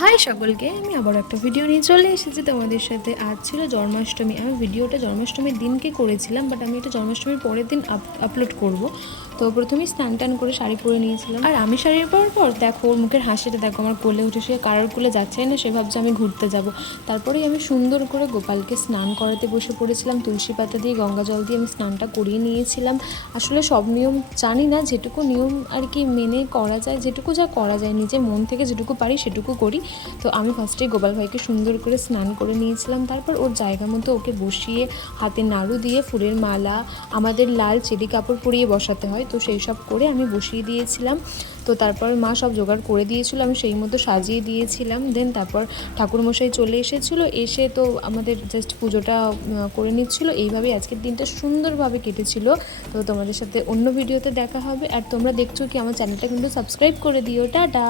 High সকলকে, আমি আবার একটা ভিডিও নিয়ে চলে এসেছি তোমাদের সাথে। আজ ছিল জন্মাষ্টমী। আমি ভিডিওটা জন্মাষ্টমীর দিনকে করেছিলাম, বাট আমি এটা জন্মাষ্টমীর পরের দিন আপলোড করব। তো প্রথমেই স্নান টান করে শাড়ি পরে নিয়েছিলাম। আর আমি শাড়ি পরার পর দেখো ওর মুখের হাসিটা দেখো, আমার কোলে উঠে সে কারোর কোলে যাচ্ছে না, সে ভাবছে আমি ঘুরতে যাব। তারপরেই আমি সুন্দর করে গোপালকে স্নান করাতে বসে পড়েছিলাম। তুলসী পাতা দিয়ে গঙ্গা জল দিয়ে আমি স্নানটা করিয়ে নিয়েছিলাম। আসলে সব নিয়ম জানি না, যেটুকু নিয়ম আর কি মেনে করা যায়, যেটুকু যা করা যায় নিজের মন থেকে যেটুকু পারি সেটুকু করি। তো আমি ফার্স্টে গোপাল ভাইকে সুন্দর করে স্নান করে নিয়েছিলাম। তারপর ওর জায়গা মতো ওকে বসিয়ে হাতে নাড়ু দিয়ে ফুলের মালা, আমাদের লাল চেলি কাপড় পরিয়ে বসাতে হয়, তো সেই সব করে আমি বসিয়ে দিয়েছিলাম। তো তারপর মা সব জোগাড় করে দিয়েছিল, আমি সেই মতো সাজিয়ে দিয়েছিলাম। দেন তারপর ঠাকুরমশাই চলে এসেছিলো, এসে তো আমাদের জাস্ট পুজোটা করে নিচ্ছিলো। এইভাবেই আজকের দিনটা সুন্দরভাবে কেটেছিল। তো তোমাদের সাথে অন্য ভিডিওতে দেখা হবে। আর তোমরা দেখছো কি, আমার চ্যানেলটা কিন্তু সাবস্ক্রাইব করে দিও। টাটা।